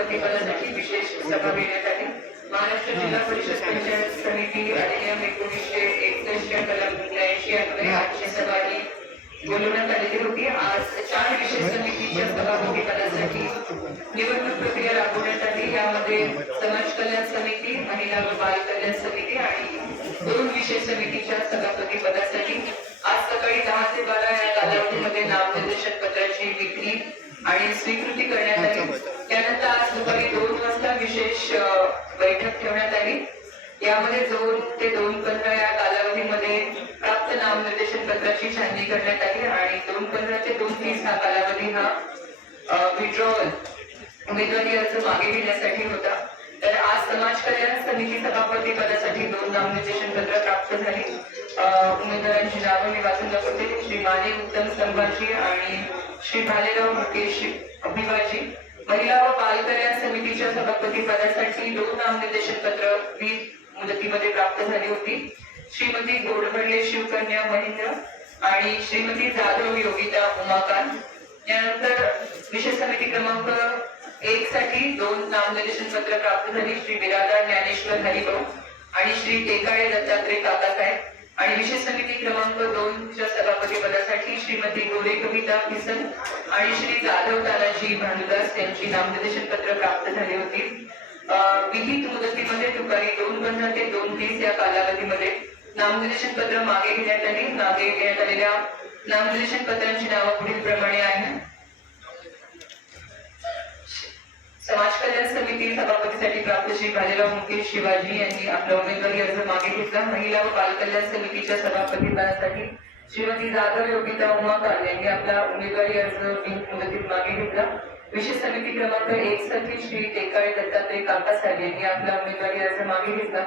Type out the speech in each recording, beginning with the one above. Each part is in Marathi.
सभापती पदासाठी विशेष सभा घेण्यात आली। महाराष्ट्र जिल्हा परिषद पंचायत समिती अधिनियम 1961 कलम 83 अन्वये आजची सभा ही बोलवण्यात आलेली होती। आज 4 विशेष समितीच्या सभापती पदासाठी निवडणूक प्रक्रिया राबवण्यात आली। यामध्ये समाज कल्याण समिती, महिला व बाल कल्याण समिती आणि 2 विशेष समितीच्या सभापती पदासाठी आज सकाळी 10 ते 12 या कालावधीमध्ये नामनिर्देशन पत्राची विक्री आणि स्वीकृती करण्यात आली। त्यानंतर आज दुपारी 2 वाजता विशेष बैठक ठेवण्यात आली। यामध्ये 2 ते 2:15 या कालावधीमध्ये प्राप्त नामनिर्देशन पत्राची छाननी करण्यात आली आणि 2:15 ते 2:30 हा कालावधी हा विड्रॉवल उमेदवारी अर्ज मागे घेण्यासाठी होता। तर आज समाज कल्याण समिती सभापती पदासाठी 2 नामनिर्देशन पत्र प्राप्त झाली। उमेदवारांची नावे मी वाचून दाखवते। श्री माने उत्तम संभाजी आणि श्री भालेराव मुकेश अभिवाजी। महिला व बाल कल्याण समितीच्या सभापती पदासाठी 2 नामनिर्देशन पत्र मुदतीमध्ये प्राप्त झाली होती। श्रीमती गोडबडले शिवकन्या महेंद्र आणि श्रीमती जाधव योगिता उमाकांत। यानंतर विशेष समिती क्रमांक 1 साठी 2 नामनिर्देशन पत्र प्राप्त झाली। श्री बिरादार ज्ञानेश्वर हरिभाऊ आणि श्री टेकाळे दत्तात्रय काकासाहेब। आणि विशेष समिती क्रमांक 2 च्या सभापती पदासाठी श्रीमती गोरे कविता किसन आणि श्री जाधव तानाजी भानुदास यांची नामनिर्देशन पत्र प्राप्त झाली होती। विहित मुदतीमध्ये दुपारी 2:15 ते 2:30 या कालावधीमध्ये नामनिर्देशन पत्र मागे घेण्यात आली। मागे घेण्यात आलेल्या नामनिर्देशन पत्रांची नावे पुढील प्रमाणे आहेत। समाज कल्याण समिती सभापतीसाठी प्राप्त श्री भालेराव मुकेश शिवाजी यांनी आपला उमेदवारी अर्ज मागे घेतला। महिला व बाल कल्याण समितीच्या सभापती पदासाठी श्रीमती जाधव योगिता उमाकांत यांनी आपला उमेदवारी अर्ज मुदतीत मागे घेतला। विशेष समिती क्रमांक 1 साठी श्री टेकाळे दत्तात्रय काकासाहेब यांनी आपला उमेदवारी अर्ज मागे घेतला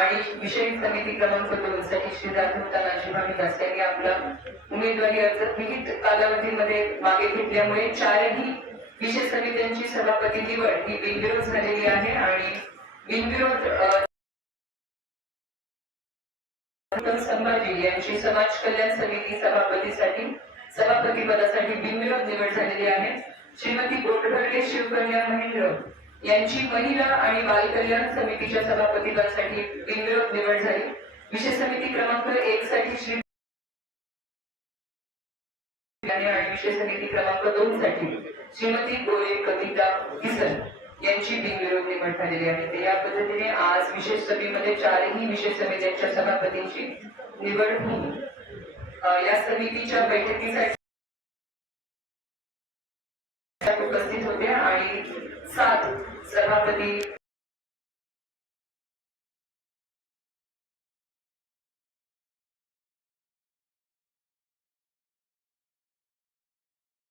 आणि विशेष समिती क्रमांक 2 साठी श्री जाधव तानाजी भानुदास यांनी आपला उमेदवारी अर्ज विहित कालावधीमध्ये मागे घेतल्यामुळे 4ही विशेष समित्यांची सभापती निवड ही बिनविरोध झालेली आहे आणि बिनविरोध संभाजी यांची समाज कल्याण समिती सभापतीसाठी सभापती पदासाठी बिनविरोध निवड झालेली आहे। श्रीमती गोडबडले शिवकन्या महेंद्र यांची महिला आणि बाल कल्याण समितीच्या सभापती पदासाठी बिनविरोध निवड झाली। विशेष समिती क्रमांक 1 साठी श्री आणि विशेष समिती क्रमांक 2 साठी श्रीमती गोरे कविता किसन यांची बिनविरोध निवड झालेली आहे। या पद्धतीने आज विशेष सभेमध्ये 4ही विशेष समित्यांच्या सभापतींची निवड होऊन या समितीच्या बैठकीसाठी उपस्थित होते आणि 7 सभापती